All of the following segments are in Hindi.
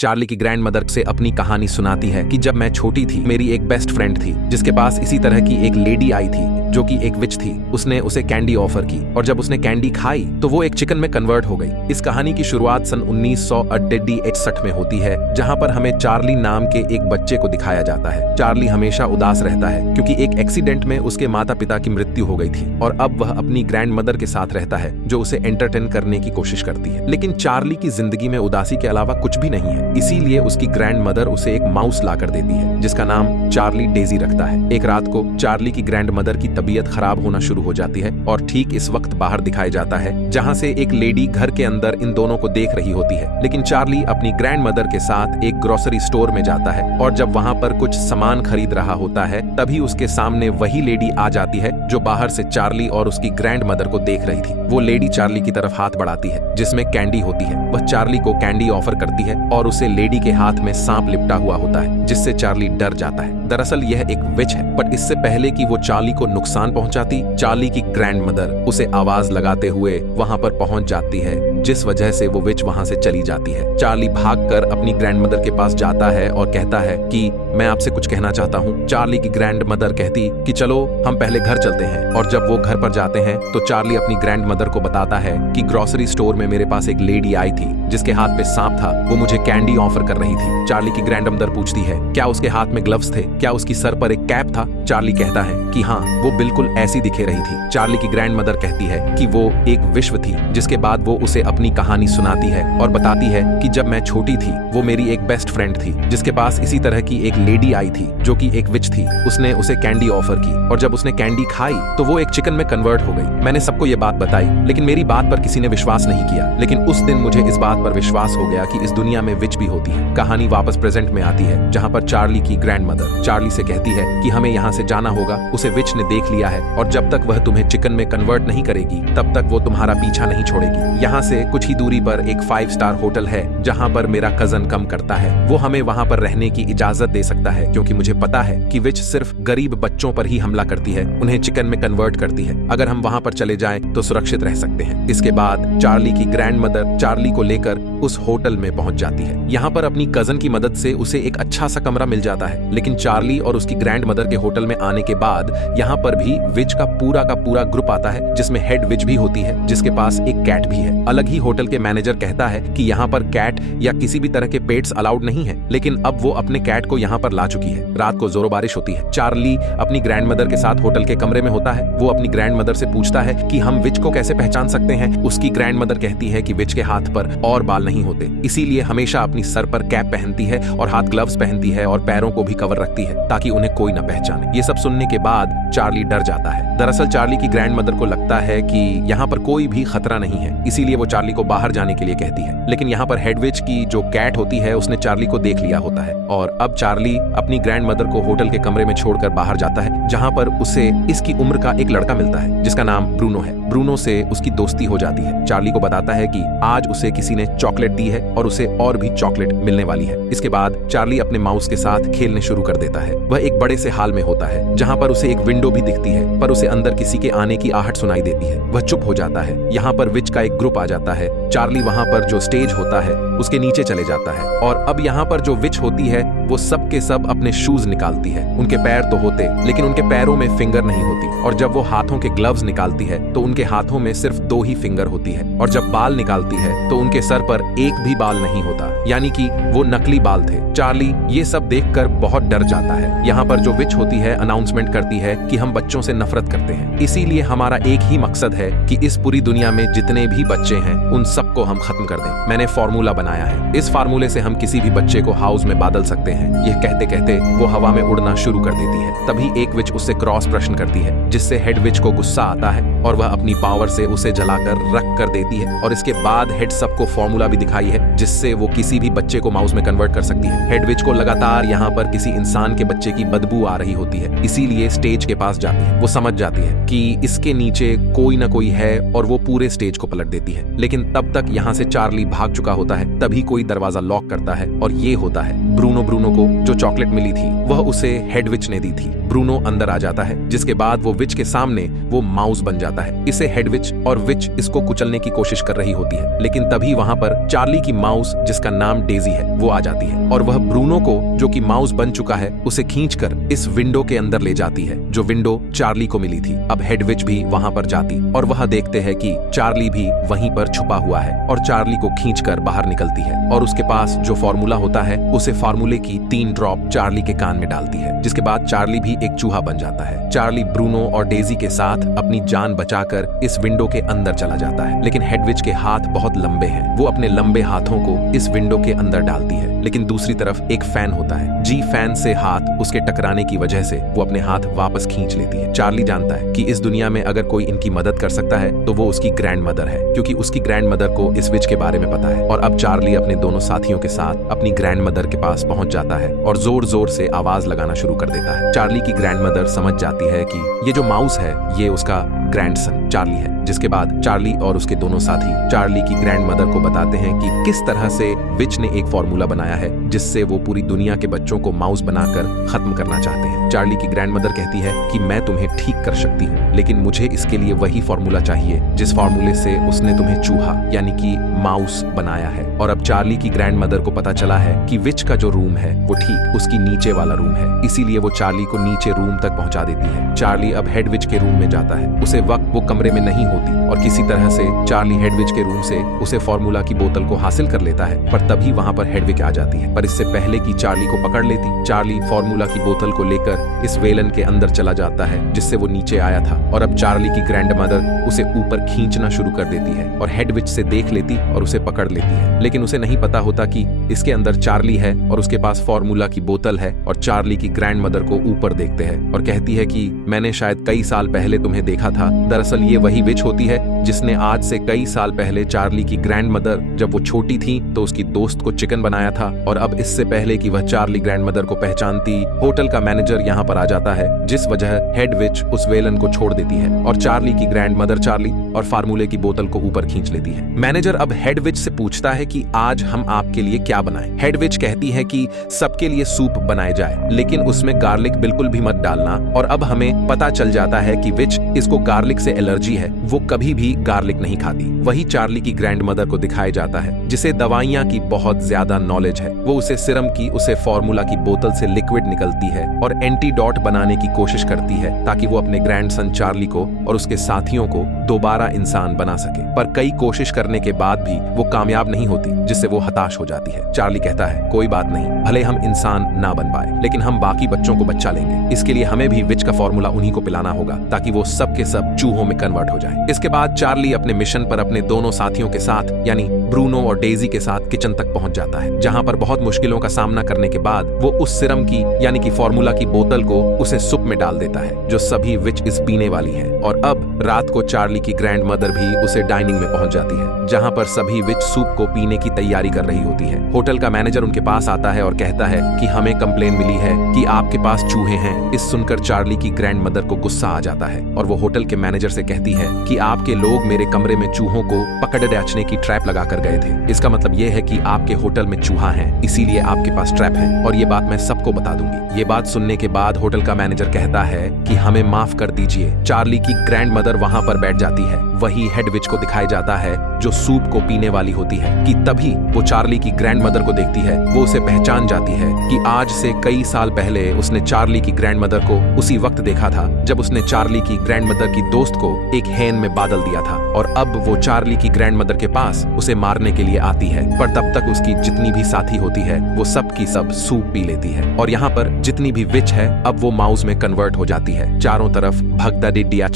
चार्ली की ग्रैंड मदर से अपनी कहानी सुनाती है कि जब मैं छोटी थी मेरी एक बेस्ट फ्रेंड थी जिसके पास इसी तरह की एक लेडी आई थी जो कि एक विच थी। उसने उसे कैंडी ऑफर की और जब उसने कैंडी खाई तो वो एक चिकन में कन्वर्ट हो गई। इस कहानी की शुरुआत सन 1961 में होती है जहां पर हमें चार्ली नाम के एक बच्चे को दिखाया जाता है। चार्ली हमेशा उदास रहता है क्योंकि एक एक्सीडेंट में उसके माता पिता की मृत्यु हो गई थी और अब वह अपनी ग्रैंड मदर के साथ रहता है जो उसे एंटरटेन करने की कोशिश करती है। लेकिन चार्ली की जिंदगी में उदासी के अलावा कुछ भी नहीं है, इसीलिए उसकी ग्रैंड मदर उसे एक माउस लाकर देती है जिसका नाम चार्ली डेजी रखता है। एक रात को चार्ली की ग्रैंड मदर की तबीयत खराब होना शुरू हो जाती है और ठीक इस वक्त बाहर दिखाया जाता है जहां से एक लेडी घर के अंदर इन दोनों को देख रही होती है। लेकिन चार्ली अपनी ग्रैंड मदर के साथ एक ग्रोसरी स्टोर में जाता है और जब वहां पर कुछ सामान खरीद रहा होता है तभी उसके सामने वही लेडी आ जाती है जो बाहर से चार्ली और उसकी ग्रैंड मदर को देख रही थी। वो लेडी चार्ली की तरफ हाथ बढ़ाती है जिसमें कैंडी होती है। वह चार्ली को कैंडी ऑफर करती है और उसे लेडी के हाथ में सांप लिपटा हुआ होता है जिससे चार्ली डर जाता है। दरअसल यह एक विच है, बट इससे पहले कि वो चार्ली को नुकसान पहुंचाती, चार्ली की ग्रैंड मदर उसे आवाज लगाते हुए वहां पर पहुंच जाती है जिस वजह से वो विच वहां से चली जाती है। चार्ली भागकर अपनी ग्रैंड मदर के पास जाता है और कहता है कि मैं आपसे कुछ कहना चाहता हूँ। चार्ली की ग्रैंड मदर कहती कि चलो हम पहले घर चलते हैं और जब वो घर पर जाते हैं तो चार्ली अपनी ग्रैंड मदर को बताता है कि ग्रोसरी स्टोर में मेरे पास एक लेडी आई थी जिसके हाथ पे सांप था, वो मुझे कैंडी ऑफर कर रही थी। चार्ली की ग्रैंड मदर पूछती है क्या उसके हाथ में ग्लव्स थे, क्या उसकी सर पर एक कैप था। चार्ली कहता है कि हाँ, वो बिल्कुल ऐसी दिखे रही थी। चार्ली की ग्रैंड मदर कहती है कि वो एक विश्व थी, जिसके बाद वो उसे अपनी कहानी सुनाती है और बताती है कि जब मैं छोटी थी वो मेरी एक बेस्ट फ्रेंड थी जिसके पास इसी तरह की एक लेडी आई थी जो कि एक विच थी। उसने उसे कैंडी ऑफर की और जब उसने कैंडी खाई तो वो एक चिकन में कन्वर्ट हो गई। मैंने सबको ये बात बताई लेकिन मेरी बात पर किसी ने विश्वास नहीं किया, लेकिन उस दिन मुझे इस बात पर विश्वास हो गया कि इस दुनिया में विच भी होती है। कहानी वापस प्रेजेंट में आती है जहां पर चार्ली की ग्रैंड मदर चार्ली से कहती है कि हमें यहाँ से जाना होगा, उसे विच ने देख लिया है और जब तक वह तुम्हें चिकन में कन्वर्ट नहीं करेगी तब तक वो तुम्हारा पीछा नहीं छोड़ेगी। यहाँ से कुछ ही दूरी पर एक 5 स्टार होटल है जहाँ पर मेरा कजन कम करता है, वो हमें वहाँ पर रहने की इजाजत दे सकता है क्योंकि मुझे पता है कि विच सिर्फ गरीब बच्चों पर ही हमला करती है, उन्हें चिकन में कन्वर्ट करती है। अगर हम वहाँ पर चले जाएं तो सुरक्षित रह सकते हैं। इसके बाद चार्ली की ग्रैंड मदर चार्ली को लेकर उस होटल में पहुंच जाती है। यहाँ पर अपनी कजन की मदद से उसे एक अच्छा सा कमरा मिल जाता है, लेकिन चार्ली और उसकी ग्रैंड मदर के होटल में आने के बाद यहाँ पर भी विच का पूरा ग्रुप आता है जिसमें हेड विच भी होती है जिसके पास एक कैट भी है। अलग ही होटल के मैनेजर कहता है कि यहाँ पर कैट या किसी भी तरह के पेट्स अलाउड नहीं है, लेकिन अब वो अपने कैट को यहाँ पर ला चुकी है। रात को जोरों बारिश होती है। चार्ली अपनी ग्रैंड मदर के साथ होटल के कमरे में होता है। वो अपनी ग्रैंड मदर से पूछता है कि हम विच को कैसे पहचान सकते हैं। उसकी ग्रैंड मदर कहती है कि विच के हाथ पर और बाल नहीं होते, इसीलिए हमेशा अपनी सर पर कैप पहनती है और हाथ ग्लव्स पहनती है और पैरों को भी कवर रखती है ताकि उन्हें कोई न पहचाने। ये सब सुनने के बाद चार्ली डर जाता है। दरअसल चार्ली की ग्रैंड मदर को लगता है कि यहाँ पर कोई भी खतरा नहीं है, इसीलिए वो चार्ली को बाहर जाने के लिए कहती है। लेकिन यहाँ पर हेड विच की जो कैट होती है उसने चार्ली को देख लिया होता है और अब चार्ली अपनी ग्रैंड मदर को होटल के कमरे में छोड़कर बाहर जाता है जहाँ पर उसे इसकी उम्र का एक लड़का मिलता है जिसका नाम ब्रूनो है। ब्रूनो से उसकी दोस्ती हो जाती है। चार्ली को बताता है कि आज उसे किसी ने चॉकलेट दी है और उसे और भी चॉकलेट मिलने वाली है। इसके बाद चार्ली अपने माउस के साथ खेलने शुरू कर देता है। वह एक बड़े से हाल में होता है जहाँ पर उसे एक विंडो भी दिखती है, पर उसे अंदर किसी के आने की आहट सुनाई देती है। वह चुप हो जाता है। यहाँ पर विच का एक ग्रुप आ जाता है। चार्ली वहाँ पर जो स्टेज होता है उसके नीचे चले जाता है और अब यहाँ पर जो विच होती है वो सब के सब अपने शूज निकालती है। उनके पैर तो होते लेकिन उनके पैरों में फिंगर नहीं होती और जब वो हाथों के ग्लव्स निकालती है तो उनके हाथों में सिर्फ 2 ही फिंगर होती है और जब बाल निकालती है तो उनके सर पर एक भी बाल नहीं होता, यानी कि वो नकली बाल थे। चार्ली ये सब देखकर बहुत डर जाता है। यहाँ पर जो विच होती है अनाउंसमेंट करती है कि हम बच्चों से नफरत करते हैं, इसीलिए हमारा एक ही मकसद है कि इस पूरी दुनिया में जितने भी बच्चे हैं उन सबको हम खत्म कर दें। मैंने फॉर्मूला बनाया है, इस फार्मूले से हम किसी भी बच्चे को हाउस में बादल सकते हैं। यह कहते कहते वो हवा में उड़ना शुरू कर देती है। तभी एक विच उससे क्रॉस प्रश्न करती है जिससे हेड विच को गुस्सा आता है और वह अपनी पावर से उसे जलाकर रख कर देती है और इसके बाद हेड सबको फॉर्मूला भी दिखाई है जिससे वो किसी भी बच्चे को माउस में कन्वर्ट कर सकती है। हेड विच को लगातार यहाँ पर किसी इंसान के बच्चे की बदबू आ रही होती है, इसीलिए स्टेज के पास जाती है। वो समझ जाती है कि इसके नीचे कोई ना कोई है और वो पूरे स्टेज को पलट देती है। लेकिन तब तक यहाँ से चार्ली भाग चुका होता है। तभी कोई दरवाजा लॉक करता है और ये होता है ब्रूनो को जो चॉकलेट मिली थी वह उसे हेड विच ने दी थी। ब्रूनो अंदर आ जाता है, जिसके बाद वो विच के सामने वो माउस बन जाता है। इसे हेड विच और विच इसको कुचलने की कोशिश कर रही होती है, लेकिन तभी वहां पर चार्ली की माउस जिसका नाम डेजी है वो आ जाती है और वह ब्रूनो को जो कि माउस बन चुका है उसे खींचकर इस विंडो के अंदर ले जाती है, जो विंडो चार्ली को मिली थी। अब हेड विच भी वहां पर जाती और वह देखते हैं कि चार्ली भी वहीं पर छुपा हुआ है और चार्ली को खींचकर बाहर निकलती है और उसके पास जो फॉर्मूला होता है उसे फॉर्मूले की 3 ड्रॉप चार्ली के कान में डालती है, जिसके बाद चार्ली भी एक चूहा बन जाता है। चार्ली ब्रूनो और डेजी के साथ अपनी जान बचाकर इस विंडो के अंदर चला जाता है, लेकिन हेडविच के हाथ बहुत लंबे हैं। वो अपने लंबे हाथों को इस विंडो के अंदर डालती है, लेकिन दूसरी तरफ एक फैन होता है। जी फैन से हाथ उसके टकराने की वजह से वो अपने हाथ वापस खींच लेती है। चार्ली जानता है कि इस दुनिया में अगर कोई इनकी मदद कर सकता है तो वो उसकी ग्रैंड मदर है, क्योंकि उसकी ग्रैंड मदर को इस विच के बारे में पता है। और अब चार्ली अपने दोनों साथियों के साथ अपनी ग्रैंड मदर के पास पहुंच जाता है और जोर जोर से आवाज लगाना शुरू कर देता है। चार्ली की ग्रैंड मदर समझ जाती है कि ये जो माउस है ये उसका ग्रैंडसन चार्ली है, जिसके बाद चार्ली और उसके दोनों साथी चार्ली की ग्रैंड मदर को बताते हैं कि किस तरह से विच ने एक फॉर्मूला बनाया है जिससे वो पूरी दुनिया के बच्चों को माउस बनाकर खत्म करना चाहते हैं। चार्ली की ग्रैंड मदर कहती है कि मैं तुम्हें ठीक कर सकती हूँ, लेकिन मुझे इसके लिए वही फॉर्मूला चाहिए जिस फॉर्मूले से उसने तुम्हें चूहा यानी कि माउस बनाया है। और अब चार्ली की ग्रैंड मदर को पता चला है कि विच का जो रूम है वो ठीक उसकी नीचे वाला रूम है, इसीलिए वो चार्ली को नीचे रूम तक पहुंचा देती है। चार्ली अब हेड विच के रूम में जाता है। उसे वक्त वो कमरे में नहीं होती और किसी तरह से चार्ली हेडविच के रूम से उसे फॉर्मूला की बोतल को हासिल कर लेता है, पर तभी वहां पर हेडविच आ जाती है। पर इससे पहले कि चार्ली को पकड़ लेती, चार्ली फॉर्मूला की बोतल को लेकर इस वेलन के अंदर चला जाता है जिससे वो नीचे आया था। और अब चार्ली की ग्रैंड मदर उसे ऊपर खींचना शुरू कर देती है और हेडविच से देख लेती और उसे पकड़ लेती है, लेकिन उसे नहीं पता होता कि इसके अंदर चार्ली है और उसके पास फॉर्मूला की बोतल है। और चार्ली की ग्रैंड मदर को ऊपर देखते हैं और कहती है कि मैंने शायद कई साल पहले तुम्हें देखा था। दरअसल ये वही विच होती है जिसने आज से कई साल पहले चार्ली की ग्रैंड मदर जब वो छोटी थी तो उसकी दोस्त को चिकन बनाया था। और अब इससे पहले कि वह चार्ली ग्रैंड मदर को पहचानती, होटल का मैनेजर यहाँ पर आ जाता है, जिस वजह हेड विच उस वेलन को छोड़ देती है और चार्ली की ग्रैंड मदर चार्ली और फार्मूले की बोतल को ऊपर खींच लेती है। मैनेजर अब हेड विच से पूछता है कि आज हम आपके लिए क्या बनाएं। हेड विच कहती है कि सबके लिए सूप बनाए जाए, लेकिन उसमें गार्लिक बिल्कुल भी मत डालना। और अब हमें पता चल जाता है कि विच इसको गार्लिक से एलर्जी है, वो कभी भी गार्लिक नहीं खाती। वही चार्ली की ग्रैंड मदर को दिखाया जाता है जिसे दवाइयां की बहुत ज्यादा नॉलेज है। वो उसे सिरम की उसे फॉर्मूला की बोतल से लिक्विड निकलती है और एंटीडॉट बनाने की कोशिश करती है ताकि वो अपने ग्रैंडसन चार्ली को और उसके साथियों को दोबारा इंसान बना सके। पर कई कोशिश करने के बाद भी वो कामयाब नहीं होती, जिससे वो हताश हो जाती है। चार्ली कहता है कोई बात नहीं, भले हम इंसान ना बन पाए लेकिन हम बाकी बच्चों को बच्चा लेंगे। इसके लिए हमें भी विच का फॉर्मूला उन्हीं को पिलाना होगा ताकि वो सब के सब चूहों में कन्वर्ट हो जाए। इसके बाद चार्ली अपने मिशन पर अपने दोनों साथियों के साथ यानी ब्रूनो और डेजी के साथ किचन तक पहुंच जाता है, जहां पर बहुत मुश्किलों का सामना करने के बाद वो उस सिरम की यानी कि फॉर्मूला की बोतल को उसे सूप में डाल देता है जो सभी विच इस पीने वाली है। और अब रात को चार्ली की ग्रैंड मदर भी उसे डाइनिंग में पहुंच जाती है, जहां पर सभी विच सूप को पीने की तैयारी कर रही होती है। होटल का मैनेजर उनके पास आता है और कहता है कि हमें कंप्लेन मिली है कि आपके पास चूहे हैं। इस सुनकर चार्ली की ग्रैंड मदर को गुस्सा आ जाता है और वो होटल के मैनेजर से कहती है कि आपके लोग मेरे कमरे में चूहों को पकड़ डाचने की ट्रैप लगा कर गए थे। इसका मतलब ये है कि आपके होटल में चूहा है, इसीलिए आपके पास ट्रैप है और ये बात मैं सबको बता दूंगी। ये बात सुनने के बाद होटल का मैनेजर कहता है कि हमें माफ कर दीजिए। चार्ली की ग्रैंड मदर वहां पर बैठ जाती है। वही हेड विच को दिखाया जाता है जो सूप को पीने वाली होती है कि तभी वो चार्ली की ग्रैंड मदर को देखती है। वो उसे पहचान जाती है कि आज से कई साल पहले उसने चार्ली की ग्रैंड मदर को उसी वक्त देखा था जब उसने चार्ली की ग्रैंड मदर की दोस्त को एक हैन में बादल दिया था। और अब वो चार्ली की ग्रैंड मदर के पास उसे मारने के लिए आती है, पर तब तक उसकी जितनी भी साथी होती है वो सब की सब सूप पी लेती है। और यहाँ पर जितनी भी विच है अब वो माउस में कन्वर्ट हो जाती है। चारों तरफ भगदड़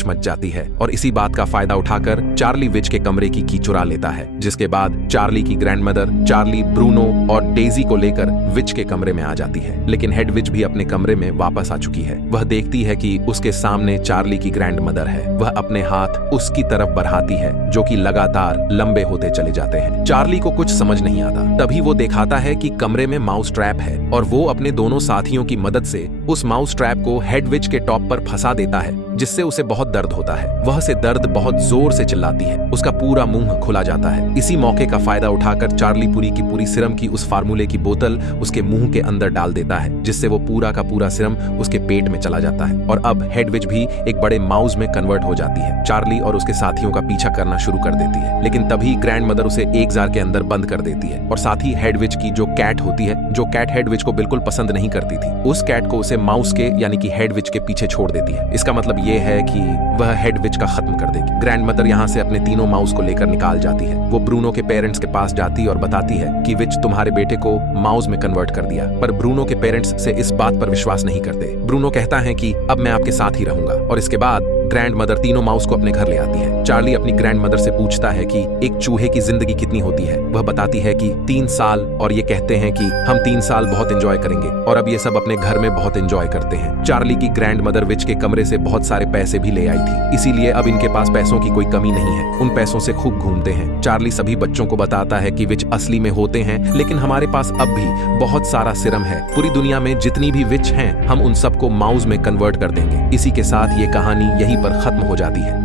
मच जाती है और इसी बात का फायदा उठाकर चार्ली विच के कमरे की कीचों चुरा लेता है। जिसके बाद चार्ली की ग्रैंडमदर चार्ली, ब्रूनो और डेजी को लेकर विच के कमरे में आ जाती है, लेकिन हेड विच भी अपने कमरे में वापस आ चुकी है। वह देखती है कि उसके सामने चार्ली की ग्रैंडमदर है। वह अपने हाथ उसकी तरफ बढ़ाती है, जो कि लगातार लंबे होते चले जाते हैं। चार्ली को कुछ समझ नहीं आता। तभी वो दिखाता है कि कमरे में माउस ट्रैप है और वो अपने दोनों साथियों की मदद से उस माउस ट्रैप को हेड विच के टॉप पर फंसा देता है, जिससे उसे बहुत दर्द होता है। वह से दर्द बहुत जोर से चिल्लाती है। उसका पूरा मुंह खुला जाता है। इसी मौके का फायदा उठाकर चार्ली पूरी की पूरी सिरम की उस फार्मूले की बोतल उसके मुंह के अंदर डाल देता है, जिससे वो पूरा का पूरा सिरम उसके पेट में चला जाता है और अब हेड विच भी एक बड़े माउस में कन्वर्ट हो जाती है। चार्ली और उसके साथियों का पीछा करना शुरू कर देती है, लेकिन तभी ग्रैंड मदर उसे एक जार के अंदर बंद कर देती है और साथ ही हेड विच की जो कैट होती है, जो कैट हेड विच को बिल्कुल पसंद नहीं करती थी, उस कैट को उसे माउस के यानी कि हेड विच के पीछे छोड़ देती है। इसका मतलब ये है कि वह हेड विच का खत्म कर देगी। ग्रैंड मदर यहाँ से अपने तीनों माउस को लेकर निकाल जाती है। वो ब्रूनो के पेरेंट्स के पास जाती और बताती है कि विच तुम्हारे बेटे को माउस में कन्वर्ट कर दिया, पर ब्रूनो के पेरेंट्स से इस बात पर विश्वास नहीं करते। ब्रूनो कहता है कि अब मैं आपके साथ ही रहूंगा और इसके बाद ग्रैंड मदर तीनों माउस को अपने घर ले आती है। चार्ली अपनी ग्रैंड मदर से पूछता है कि एक चूहे की जिंदगी कितनी होती है। वह बताती है कि 3 साल और ये कहते हैं कि हम 3 साल बहुत एंजॉय करेंगे और अब ये सब अपने घर में बहुत एंजॉय करते हैं। चार्ली की ग्रैंड मदर विच के कमरे से बहुत सारे पैसे भी ले आई थी, इसीलिए अब इनके पास पैसों की कोई कमी नहीं है। उन पैसों से खूब घूमते हैं। चार्ली सभी बच्चों को बताता है कि विच असली में होते हैं, लेकिन हमारे पास अब भी बहुत सारा सिरम है। पूरी दुनिया में जितनी भी विच हैं, हम उन सबको माउस में कन्वर्ट कर देंगे। इसी के साथ ये कहानी यहीं पर खत्म हो जाती है।